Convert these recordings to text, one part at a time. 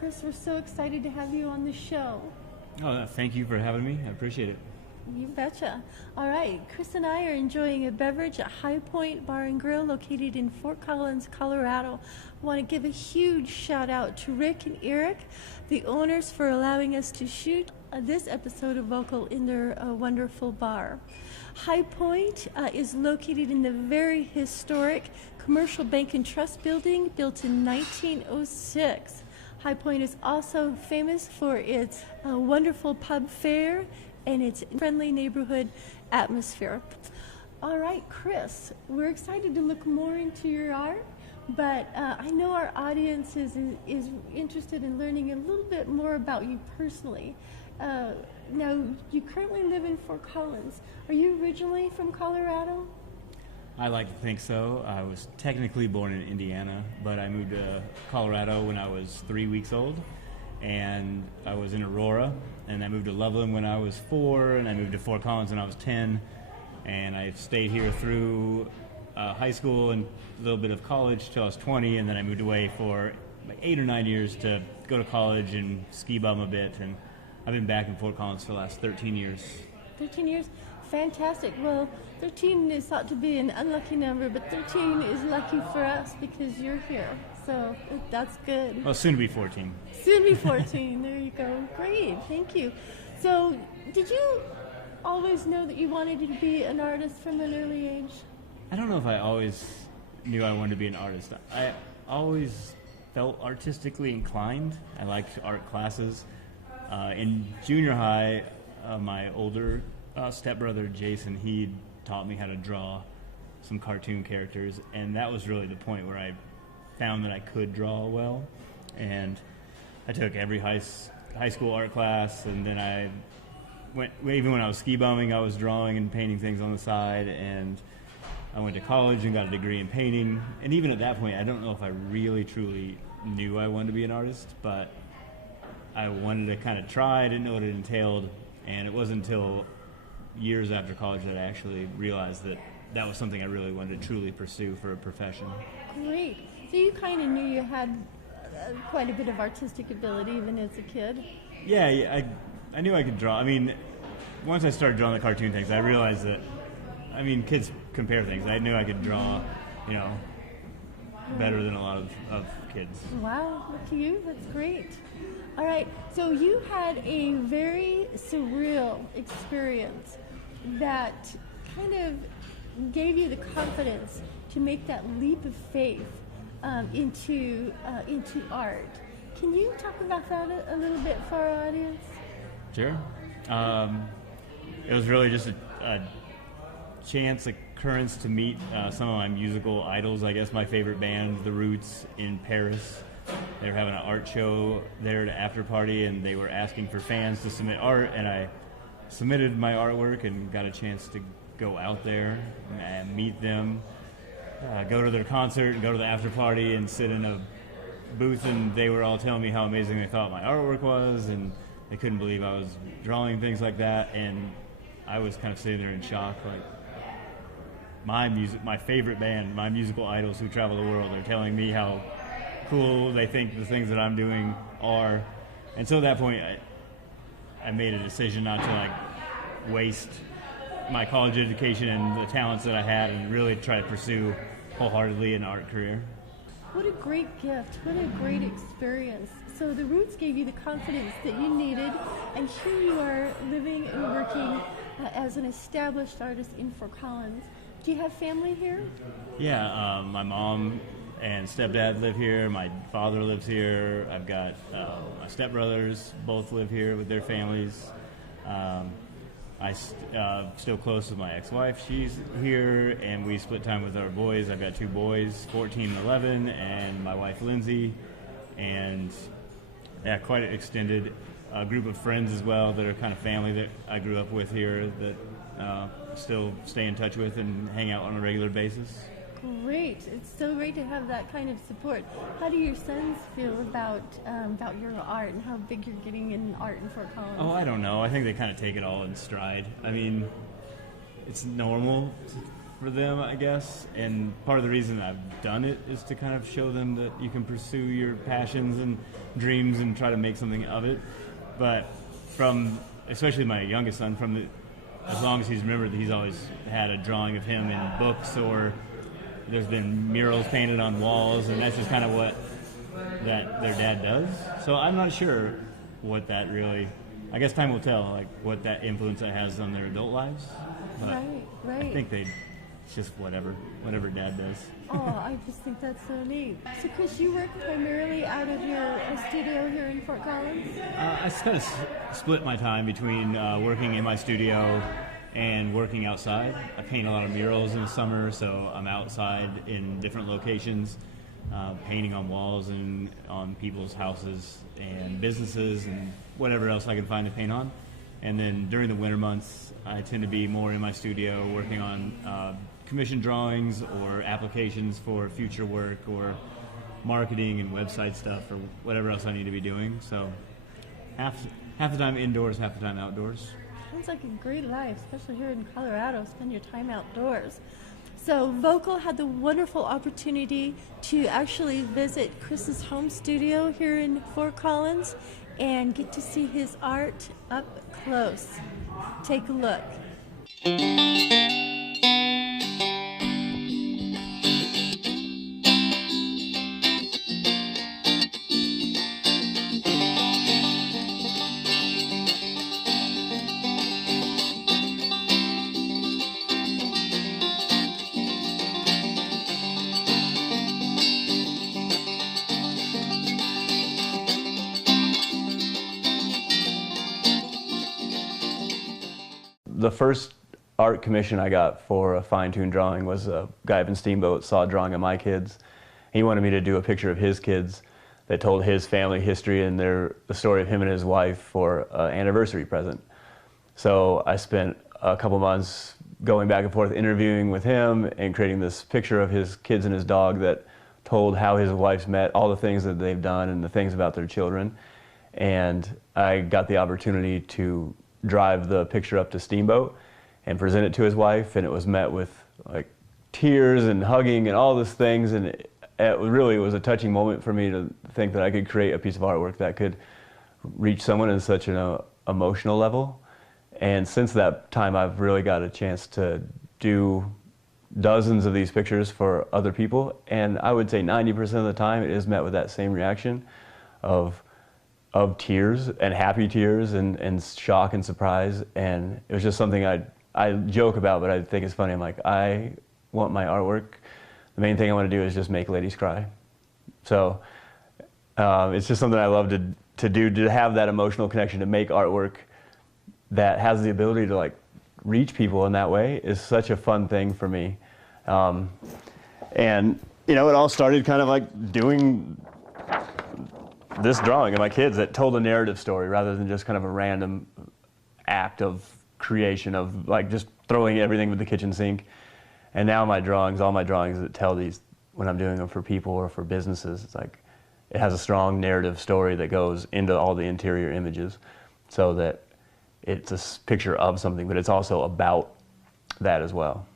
Chris, we're so excited to have you on the show. Oh, thank you for having me. I appreciate it. You betcha. All right, Chris and I are enjoying a beverage at High Point Bar and Grill located in Fort Collins, Colorado. I want to give a huge shout out to Rick and Eric, the owners, for allowing us to shoot this episode of Vocal in their wonderful bar. High Point is located in the very historic Commercial Bank and Trust building built in 1906. High Point is also famous for its wonderful pub fare and its friendly neighborhood atmosphere. All right, Chris, we're excited to look more into your art, but I know our audience is interested in learning a little bit more about you personally. Now, you currently live in Fort Collins. Are you originally from Colorado? I like to think so. I was technically born in Indiana, but I moved to Colorado when I was 3 weeks old, and I was in Aurora, and I moved to Loveland when I was 4, and I moved to Fort Collins when I was 10, and I stayed here through high school and a little bit of college till I was 20, and then I moved away for like 8 or 9 years to go to college and ski bum a bit, and I've been back in Fort Collins for the last 13 years. 13 years? Fantastic. Well, 13 is thought to be an unlucky number, but 13 is lucky for us because you're here. So that's good. Well, soon to be 14. Soon to be 14. There you go. Great. Thank you. So did you always know that you wanted to be an artist from an early age? I don't know if I always knew I wanted to be an artist. I always felt artistically inclined. I liked art classes. In junior high, my older stepbrother Jason, he taught me how to draw some cartoon characters, and that was really the point where I found that I could draw well. And I took every high school art class, and then I went, even when I was ski bumming, I was drawing and painting things on the side, and I went to college and got a degree in painting. And even at that point, I don't know if I really truly knew I wanted to be an artist, but I wanted to kind of try. I didn't know what it entailed, and it wasn't until years after college that I actually realized that that was something I really wanted to truly pursue for a profession. Great. So you kind of knew you had quite a bit of artistic ability even as a kid? Yeah, I knew I could draw. I mean, once I started drawing the cartoon things, I realized that, I mean, kids compare things. I knew I could draw, better than a lot of kids. Wow, look at you. That's great. All right, so you had a very surreal experience that kind of gave you the confidence to make that leap of faith into art. Can you talk about that a little bit for our audience? Sure. It was really just a chance occurrence to meet some of my musical idols. I guess my favorite band, The Roots, in Paris. They were having an art show there at an after party, and they were asking for fans to submit art, and I submitted my artwork and got a chance to go out there and meet them, go to their concert and go to the after party and sit in a booth, and they were all telling me how amazing they thought my artwork was, and they couldn't believe I was drawing things like that, and I was kind of sitting there in shock, like, my favorite band, my musical idols who travel the world, are telling me how cool they think the things that I'm doing are. And so at that point, I made a decision not to waste my college education and the talents that I had and really try to pursue wholeheartedly an art career. What a great gift. What a great experience. So the Roots gave you the confidence that you needed, and here you are living and working as an established artist in Fort Collins. Do you have family here? Yeah, my mom and stepdad live here. My father lives here. I've got my stepbrothers, both live here with their families. I'm still close with my ex-wife. She's here, and we split time with our boys. I've got 2 boys, 14 and 11, and my wife, Lindsay, and quite an extended group of friends as well that are kind of family that I grew up with here that still stay in touch with and hang out on a regular basis. Great. It's so great to have that kind of support. How do your sons feel about your art and how big you're getting in art in Fort Collins? Oh, I don't know. I think they kind of take it all in stride. I mean, it's normal for them, I guess. And part of the reason I've done it is to kind of show them that you can pursue your passions and dreams and try to make something of it. But from, especially my youngest son, as long as he's remembered, he's always had a drawing of him in books, or there's been murals painted on walls, and that's just kind of what that their dad does. So I'm not sure what that really, I guess time will tell, like what that influence that has on their adult lives. But Right. I think it's just whatever dad does. Oh, I just think that's so neat. So, Chris, you work primarily out of your studio here in Fort Collins? I kind of split my time between working in my studio and working outside. I paint a lot of murals in the summer, so I'm outside in different locations, painting on walls and on people's houses and businesses and whatever else I can find to paint on. And then during the winter months, I tend to be more in my studio working on commission drawings or applications for future work or marketing and website stuff or whatever else I need to be doing. So half the time indoors, half the time outdoors. Sounds like a great life, especially here in Colorado. Spend your time outdoors. So Vocal had the wonderful opportunity to actually visit Chris's home studio here in Fort Collins and get to see his art up close. Take a look. The first art commission I got for a fine-tuned drawing was a guy up in Steamboat saw a drawing of my kids. He wanted me to do a picture of his kids that told his family history and the story of him and his wife for an anniversary present. So I spent a couple months going back and forth interviewing with him and creating this picture of his kids and his dog that told how his wife's met, all the things that they've done and the things about their children. And I got the opportunity to drive the picture up to Steamboat and present it to his wife, and it was met with like tears and hugging and all these things, and it really was a touching moment for me to think that I could create a piece of artwork that could reach someone in such an emotional level. And since that time, I've really got a chance to do dozens of these pictures for other people, and I would say 90% of the time it is met with that same reaction of tears and happy tears and shock and surprise. And it was just something I joke about, but I think it's funny. I'm like, I want my artwork, the main thing I want to do is just make ladies cry. So it's just something I love to do, to have that emotional connection, to make artwork that has the ability to like reach people in that way is such a fun thing for me. And you know, it all started kind of like doing this drawing of my kids that told a narrative story rather than just kind of a random act of creation of like just throwing everything with the kitchen sink. And now my drawings, all my drawings that tell these, when I'm doing them for people or for businesses, it's like it has a strong narrative story that goes into all the interior images, so that it's a picture of something, but it's also about that as well.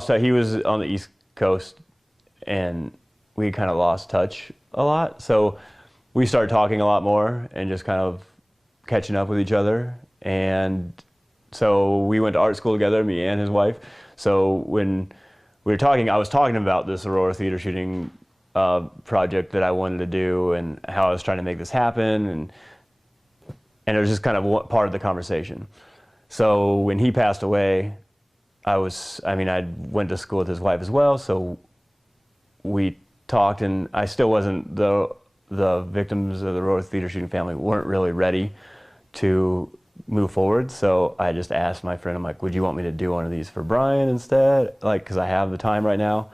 So he was on the East Coast, and we kind of lost touch a lot. So we started talking a lot more and just kind of catching up with each other. And so we went to art school together, me and his wife. So when we were talking, I was talking about this Aurora theater shooting project that I wanted to do and how I was trying to make this happen. And it was just kind of part of the conversation. So when he passed away, I went to school with his wife as well, so we talked, and I still wasn't the the victims of the Roar Theater shooting family weren't really ready to move forward. So I just asked my friend, I'm like, would you want me to do one of these for Brian instead? Like, because I have the time right now,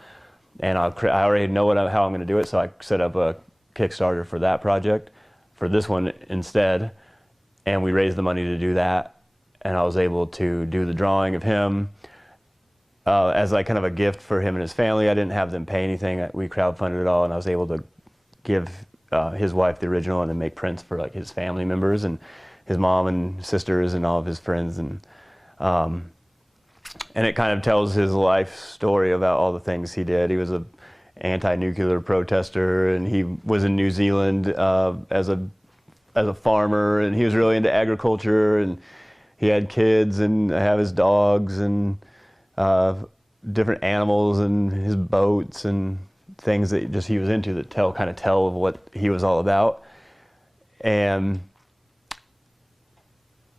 and I already know how I'm going to do it. So I set up a Kickstarter for that project, for this one instead, and we raised the money to do that. And I was able to do the drawing of him as like kind of a gift for him and his family. I didn't have them pay anything. We crowdfunded it all, and I was able to give his wife the original and then make prints for like his family members and his mom and sisters and all of his friends. And it kind of tells his life story about all the things he did. He was a anti-nuclear protester, and he was in New Zealand as a farmer, and he was really into agriculture, and he had kids and have his dogs and different animals and his boats and things that just he was into that kind of tell of what he was all about. And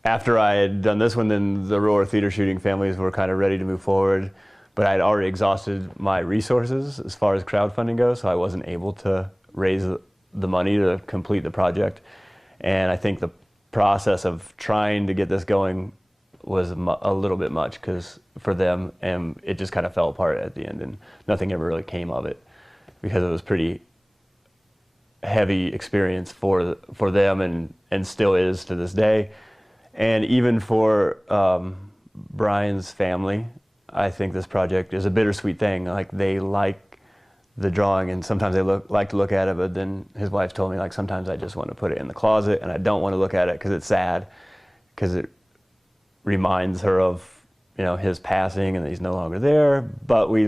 after I had done this one, then the Roar Theater shooting families were kind of ready to move forward, but I had already exhausted my resources as far as crowdfunding goes, so I wasn't able to raise the money to complete the project. And I think the process of trying to get this going was a little bit much for them, and it just kind of fell apart at the end, and nothing ever really came of it because it was pretty heavy experience for them, and still is to this day. And even for Brian's family, I think this project is a bittersweet thing. Like, they like the drawing, and sometimes they like to look at it, but then his wife told me, like, sometimes I just want to put it in the closet, and I don't want to look at it because it's sad, because it reminds her of, his passing and that he's no longer there. But we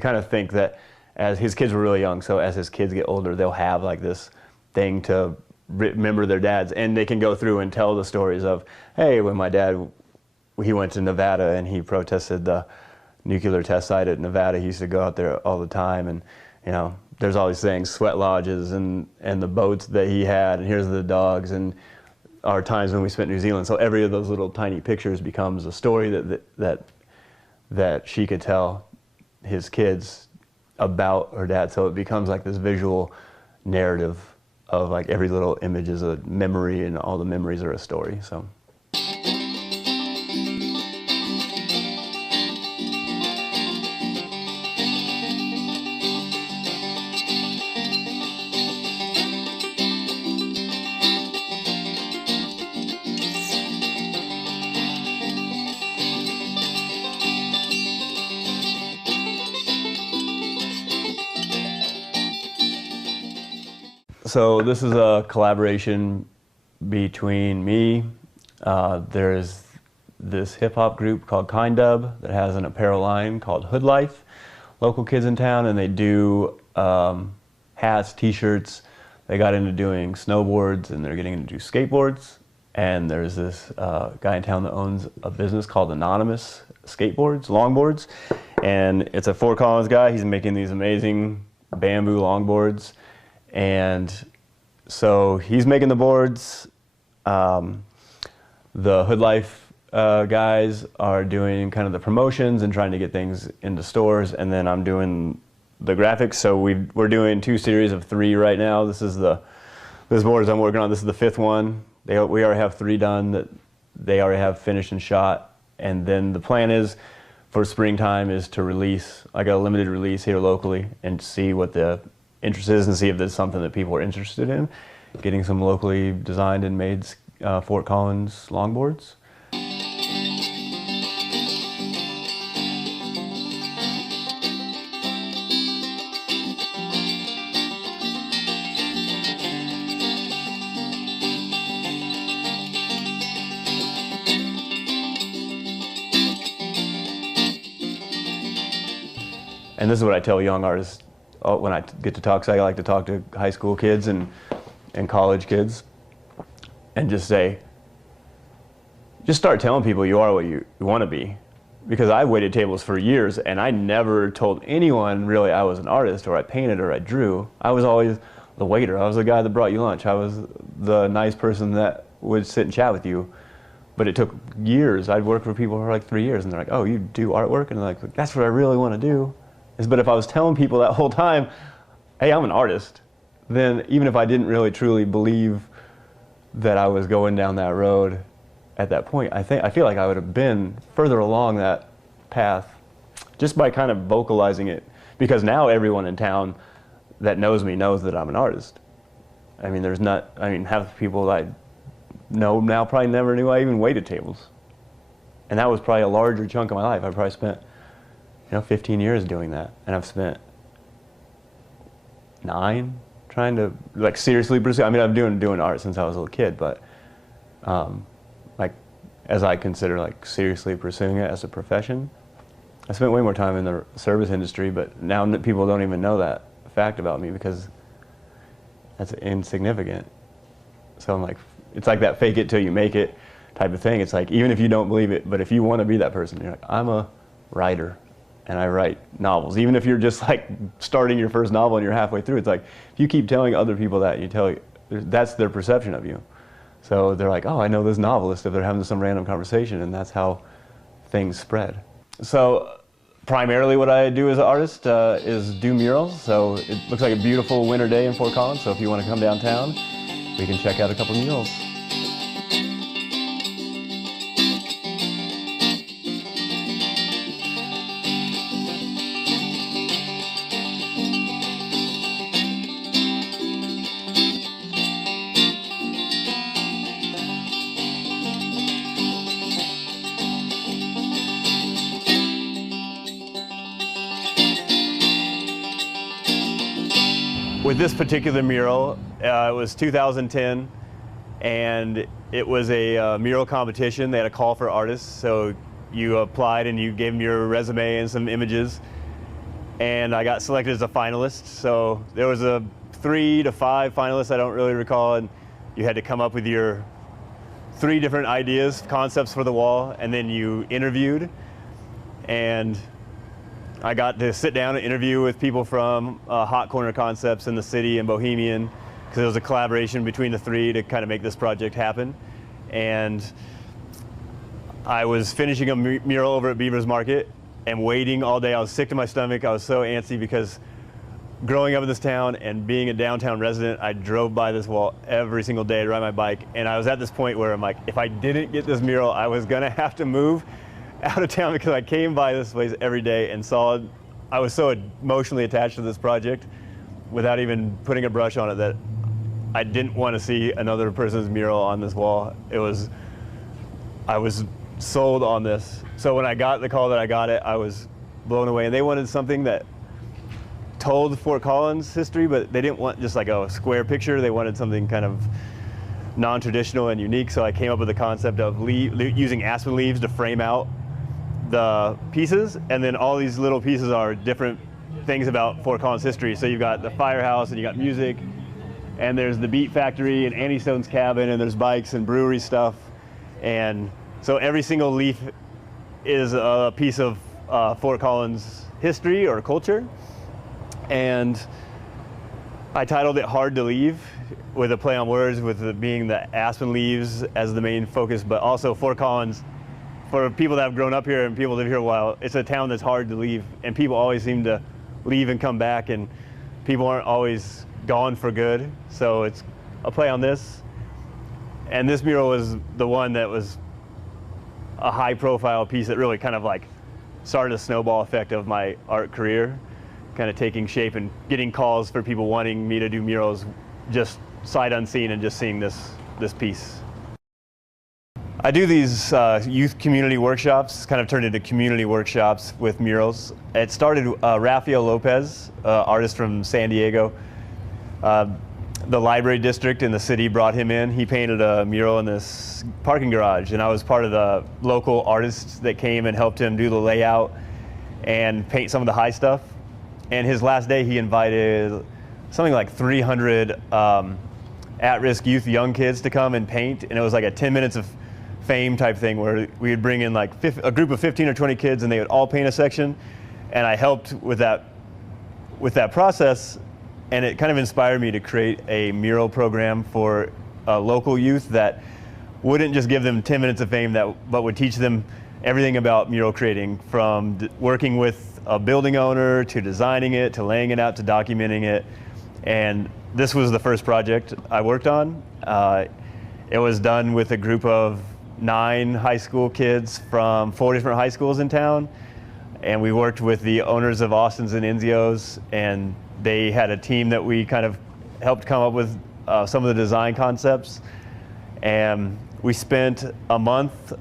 kind of think that as his kids were really young, so as his kids get older, they'll have like this thing to remember their dads, and they can go through and tell the stories of, hey, when my dad, he went to Nevada and he protested the nuclear test site at Nevada, he used to go out there all the time, and there's all these things, sweat lodges and the boats that he had, and here's the dogs, and our times when we spent in New Zealand. So every of those little tiny pictures becomes a story that she could tell his kids about her dad. So it becomes like this visual narrative of like every little image is a memory, and all the memories are a story. So. So this is a collaboration between me. There's this hip hop group called Kind Dub that has an apparel line called Hood Life, local kids in town, and they do hats, t-shirts. They got into doing snowboards, and they're getting into do skateboards. And there's this guy in town that owns a business called Anonymous Skateboards, longboards. And it's a Fort Collins guy. He's making these amazing bamboo longboards. And so he's making the boards. The Hood Life guys are doing kind of the promotions and trying to get things into stores, and then I'm doing the graphics. So we're doing 2 series of 3 right now. This board I'm working on. This is the 5th one. We already have 3 done that they already have finished and shot, and then the plan is for springtime is to release like a limited release here locally and see what the interest is, and see if there's something that people are interested in, getting some locally designed and made Fort Collins longboards. And this is what I tell young artists when I get to talk. So I like to talk to high school kids and college kids, and just start telling people you are what you want to be. Because I waited tables for years, and I never told anyone really I was an artist, or I painted, or I drew. I was always the waiter. I was the guy that brought you lunch. I was the nice person that would sit and chat with you. But it took years. I'd worked for people for like 3 years, and they're like, oh, you do artwork? And they're like, that's what I really want to do. But if I was telling people that whole time, hey, I'm an artist, then even if I didn't really truly believe that I was going down that road at that point, I feel like I would have been further along that path just by kind of vocalizing it, because now everyone in town that knows me knows that I'm an artist. I mean, half the people I know now probably never knew I even waited tables. And that was probably a larger chunk of my life. I probably spent, 15 years doing that. And I've spent 9 trying to seriously pursue. I mean, I've been doing art since I was a little kid, but as I consider seriously pursuing it as a profession, I spent way more time in the service industry, but now people don't even know that fact about me because that's insignificant. So I'm it's like that fake it till you make it type of thing. It's even if you don't believe it, but if you want to be that person, you're I'm a writer and I write novels. Even if you're just starting your first novel and you're halfway through, it's if you keep telling other people that, that's their perception of you. So they're oh, I know this novelist, if they're having some random conversation, and that's how things spread. So primarily what I do as an artist is do murals. So it looks like a beautiful winter day in Fort Collins, so if you want to come downtown, we can check out a couple murals. With this particular mural, it was 2010, and it was a mural competition. They had a call for artists, so you applied and you gave them your resume and some images, and I got selected as a finalist. So there was 3 to 5 finalists, I don't really recall, and you had to come up with your 3 different ideas, concepts for the wall, and then you interviewed. And I got to sit down and interview with people from Hot Corner Concepts in the city and Bohemian, because it was a collaboration between the 3 to kind of make this project happen. And I was finishing a mural over at Beaver's Market and waiting all day. I was sick to my stomach. I was so antsy because growing up in this town and being a downtown resident, I drove by this wall every single day to ride my bike. And I was at this point where I'm if I didn't get this mural, I was gonna have to move out of town, because I came by this place every day and saw it. I was so emotionally attached to this project without even putting a brush on it that I didn't want to see another person's mural on this wall. I was sold on this. So when I got the call that I got it, I was blown away. And they wanted something that told Fort Collins history, but they didn't want just a square picture. They wanted something kind of non-traditional and unique. So I came up with the concept of using aspen leaves to frame out the pieces, and then all these little pieces are different things about Fort Collins history. So you've got the firehouse, and you got music, and there's the Beat Factory and Annie Stone's cabin, and there's bikes and brewery stuff. And so every single leaf is a piece of Fort Collins history or culture. And I titled it Hard to Leave, with a play on words, with it being the aspen leaves as the main focus, but also Fort Collins. For people that have grown up here and people live here a while, it's a town that's hard to leave, and people always seem to leave and come back, and people aren't always gone for good. So it's a play on this. And this mural was the one that was a high profile piece that really kind of started a snowball effect of my art career, kind of taking shape and getting calls for people wanting me to do murals just sight unseen, and just seeing this piece. I do these youth community workshops. It's kind of turned into community workshops with murals. It started Rafael Lopez, artist from San Diego. The library district in the city brought him in. He painted a mural in this parking garage, and I was part of the local artists that came and helped him do the layout and paint some of the high stuff. And his last day, he invited something like 300 at-risk youth young kids to come and paint, and it was a 10 minutes of fame type thing where we would bring in a group of 15 or 20 kids, and they would all paint a section, and I helped with that process, and it kind of inspired me to create a mural program for local youth that wouldn't just give them 10 minutes of fame, but would teach them everything about mural creating, from working with a building owner to designing it to laying it out to documenting it. And this was the first project I worked on. It was done with a group of 9 high school kids from 4 different high schools in town. And we worked with the owners of Austin's and Enzio's, and they had a team that we kind of helped come up with some of the design concepts. And we spent a month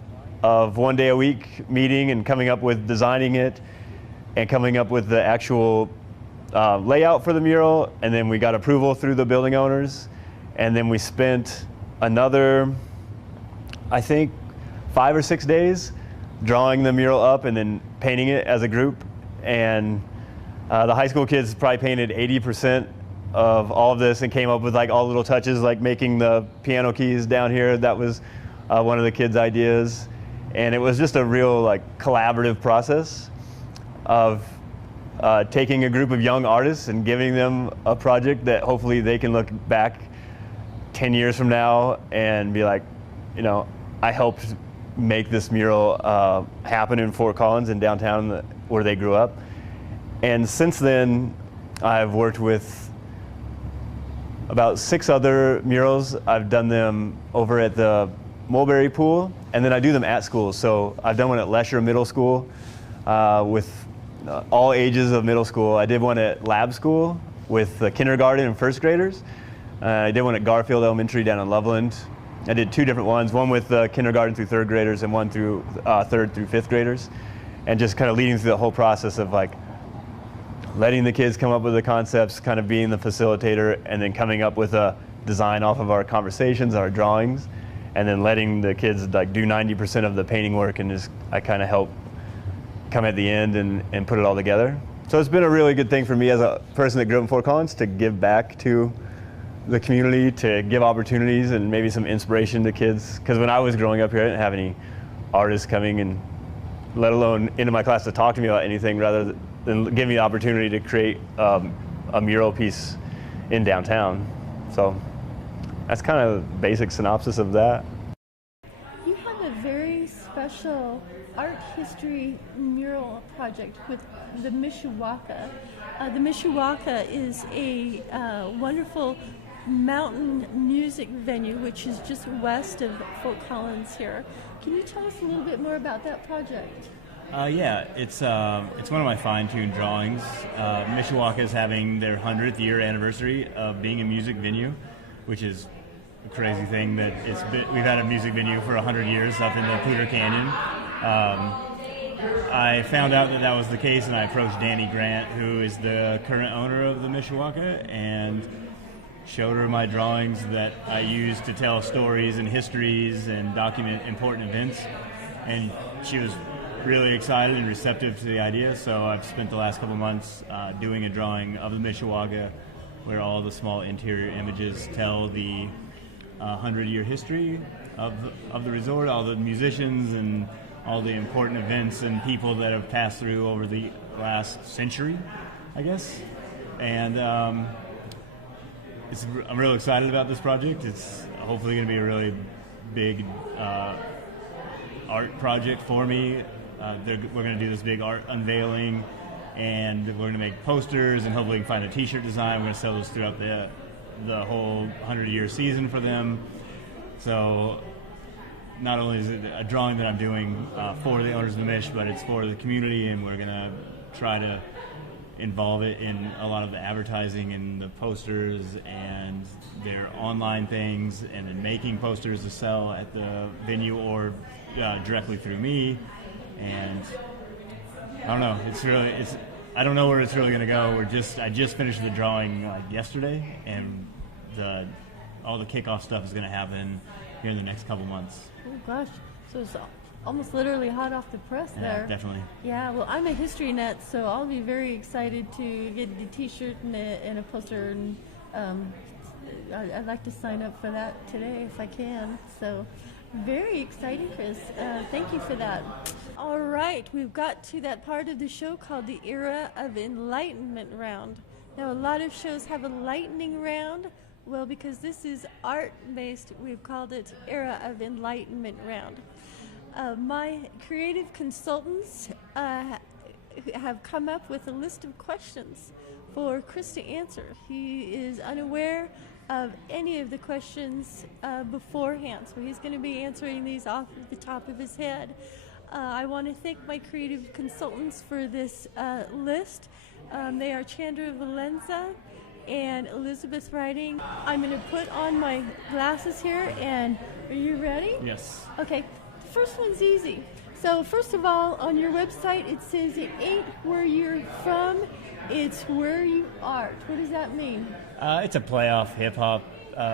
of 1 day a week meeting and coming up with designing it and coming up with the actual layout for the mural, and then we got approval through the building owners, and then we spent another, I think, 5 or 6 days drawing the mural up and then painting it as a group. And the high school kids probably painted 80% of all of this and came up with like all little touches, like making the piano keys down here. That was one of the kids' ideas. And it was just a real like collaborative process of taking a group of young artists and giving them a project that hopefully they can look back 10 years from now and be like, you know, I helped make this mural happen in Fort Collins in downtown where they grew up. And since then, I've worked with about 6 other murals. I've done them over at the Mulberry Pool, and then I do them at school. So I've done one at Lesher Middle School with all ages of middle school. I did one at Lab School with the kindergarten and first graders. I did one at Garfield Elementary down in Loveland. I did 2 different ones, one with kindergarten through 3rd graders and one through 3rd through 5th graders. And just kind of leading through the whole process of like letting the kids come up with the concepts, kind of being the facilitator, and then coming up with a design off of our conversations, our drawings, and then letting the kids like do 90% of the painting work, and just I kind of help come at the end and put it all together. So it's been a really good thing for me as a person that grew up in Fort Collins to give back to the community, to give opportunities and maybe some inspiration to kids. Because when I was growing up here, I didn't have any artists coming and let alone into my class to talk to me about anything, rather than give me the opportunity to create a mural piece in downtown. So that's kind of the basic synopsis of that. You have a very special art history mural project with the Mishawaka. The Mishawaka is a wonderful mountain music venue which is just west of Fort Collins here. Can you tell us a little bit more about that project? Yeah, it's one of my fine-tuned drawings. Mishawaka is having their 100th year anniversary of being a music venue, which is a crazy thing that we've had a music venue for 100 years up in the Poudre Canyon. I found out that was the case, and I approached Danny Grant, who is the current owner of the Mishawaka, and showed her my drawings that I use to tell stories and histories and document important events. And she was really excited and receptive to the idea, so I've spent the last couple months doing a drawing of the Mishawaka where all the small interior images tell the 100-year history of the resort, all the musicians and all the important events and people that have passed through over the last century, I guess. And I'm really excited about this project. It's hopefully going to be a really big art project for me. We're going to do this big art unveiling, and we're going to make posters, and hopefully we can find a t-shirt design. We're going to sell those throughout the whole 100-year season for them. So not only is it a drawing that I'm doing for the owners of the Mish, but it's for the community, and we're going to try to involve it in a lot of the advertising and the posters and their online things, and then making posters to sell at the venue or directly through me. And I don't know, I don't know where it's really going to go. I just finished the drawing yesterday, and all the kickoff stuff is going to happen here in the next couple months. Oh gosh, so it's almost literally hot off the press there. Yeah, definitely. Yeah, well, I'm a history nut, so I'll be very excited to get the t-shirt and a poster, and I'd like to sign up for that today if I can. So very exciting, Chris. Thank you for that. All right, we've got to that part of the show called the Era of Enlightenment round. Now, a lot of shows have a lightning round. Well, because this is art-based, we've called it Era of Enlightenment round. My creative consultants have come up with a list of questions for Chris to answer. He is unaware of any of the questions beforehand, so he's going to be answering these off the top of his head. I want to thank my creative consultants for this list. They are Chandra Valenza and Elizabeth Riding. I'm going to put on my glasses here, and are you ready? Yes. Okay, the first one's easy. So first of all, on your website it says it ain't where you're from, it's where you art. What does that mean? It's a play off hip hop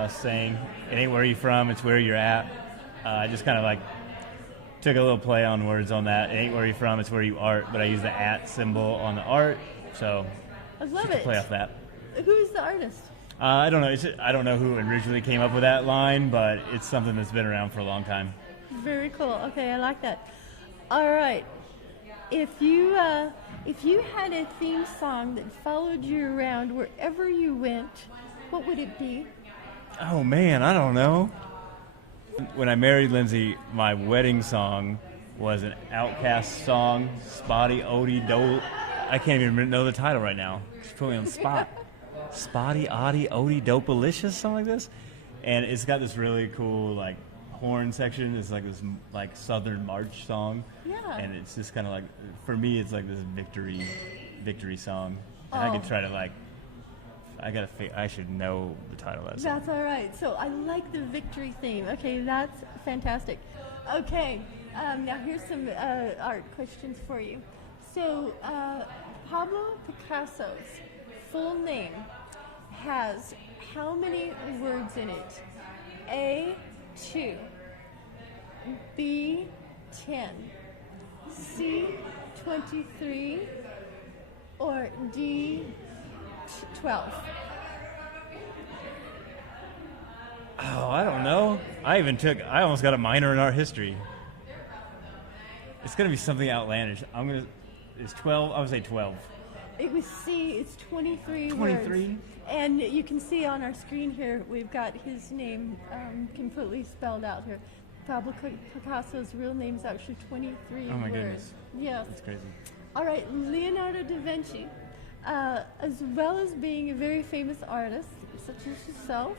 saying, it ain't where you're from, it's where you're at. I just kind of like took a little play on words on that. It ain't where you're from, it's where you art, but I use the at symbol on the art, so I love just it. play off that. Who's the artist? I don't know. I don't know who originally came up with that line, but it's something that's been around for a long time. Very cool. Okay, I like that. All right. If you had a theme song that followed you around wherever you went, what would it be? Oh man, I don't know. When I married Lindsay, my wedding song was an Outkast song, Spotty Odie Dole. I can't even know the title right now. She put me on the spot. Spotty Odie Odie Dopalicious, something like this. And it's got this really cool like horn section. It's like this like Southern March song. Yeah. And it's just kind of like, for me, it's like this victory song. And I could try to like, I should know the title of that song. That's all right. So I like the victory theme. Okay, that's fantastic. Okay, now here's some art questions for you. So Pablo Picasso's full name has how many words in it? A, 2, B, 10, C, 23, or D, 12? Oh, I don't know. I almost got a minor in art history. It's going to be something outlandish. It's 12. I would say 12. It was C. It's 23 words. 23? And you can see on our screen here, we've got his name completely spelled out here. Pablo Picasso's real name is actually 23 words. Oh my goodness. Yes. That's crazy. All right, Leonardo da Vinci, as well as being a very famous artist, such as yourself,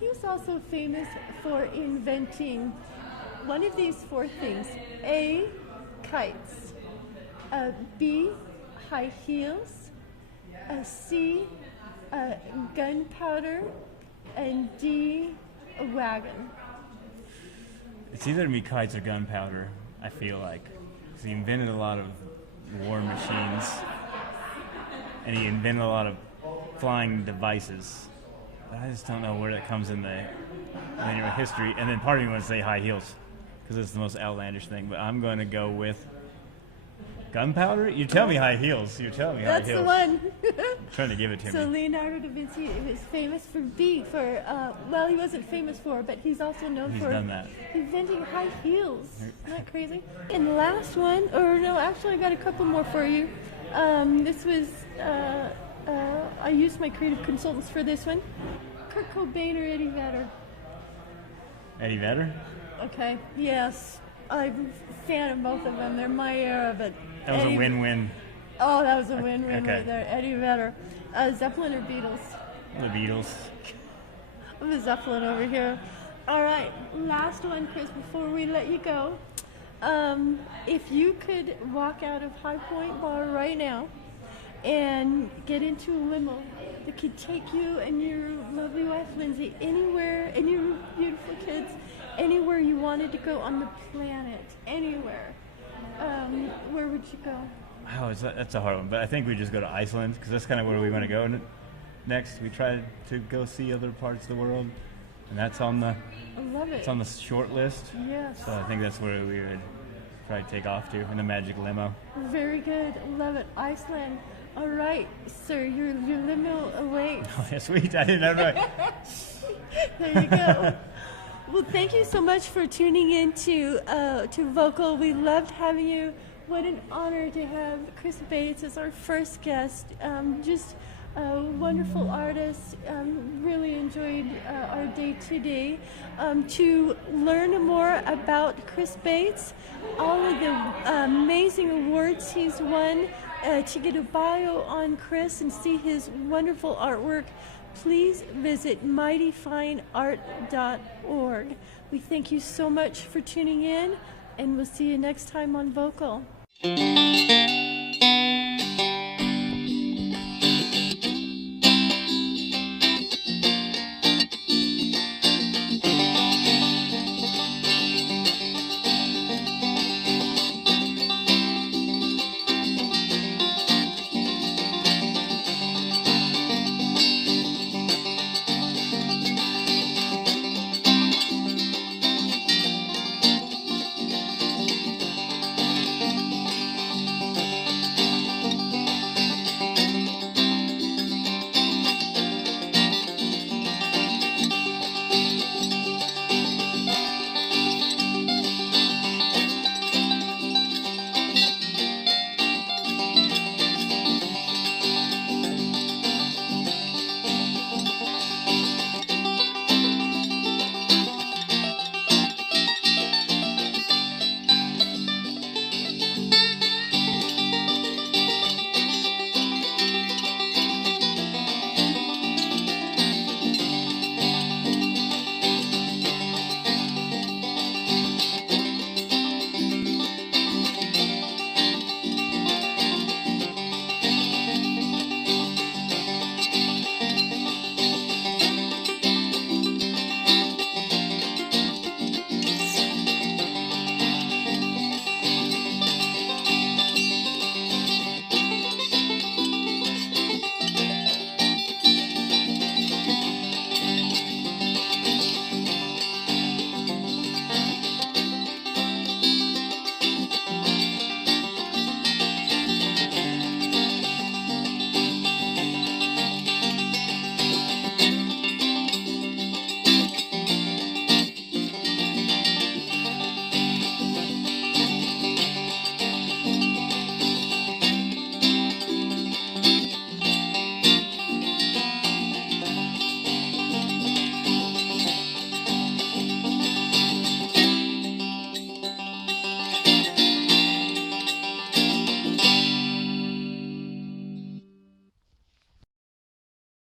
he was also famous for inventing one of these 4 things. A, kites. B, high heels. C, gunpowder. And D, a wagon. It's either going to be kites or gunpowder, I feel like. Because he invented a lot of war machines. And he invented a lot of flying devices. But I just don't know where that comes in the linear history. And then part of me wants to say high heels, because it's the most outlandish thing. But I'm going to go with gunpowder? You tell me high heels. You tell me high That's heels. the one. I'm trying to give it to So me. Leonardo da Vinci is famous for well, he wasn't famous for, but he's also known He's for done that. inventing high heels. Isn't that crazy? And the last one, or no, actually I got a couple more for you. This was, I used my creative consultants for this one. Kurt Cobain or Eddie Vedder? Eddie Vedder? Okay, yes. I'm a fan of both of them. They're my era, but That was Eddie, a win-win. Oh, that was a win-win Okay. right there. Eddie Vedder. Zeppelin or Beatles? The Beatles. I'm a Zeppelin over here. All right, last one, Chris, before we let you go. If you could walk out of High Point Bar right now and get into a limo that could take you and your lovely wife, Lindsay, anywhere, and your beautiful kids, anywhere you wanted to go on the planet, anywhere, where would you go? Oh, that's a hard one. But I think we just go to Iceland, because that's kind of where we want to go next. We try to go see other parts of the world, and that's on the I love it. it's on the short list. Yes. So I think that's where we would probably take off to, in the magic limo. Very good. Love it. Iceland. All right, sir, your limo awaits. Oh, yeah, sweet. I didn't know that. There you go. Well, thank you so much for tuning in to Vocal. We loved having you. What an honor to have Chris Bates as our first guest. Just a wonderful artist. Really enjoyed our day today. To learn more about Chris Bates, all of the amazing awards he's won, to get a bio on Chris and see his wonderful artwork, please visit mightyfineart.org. We thank you so much for tuning in, and we'll see you next time on Vocal.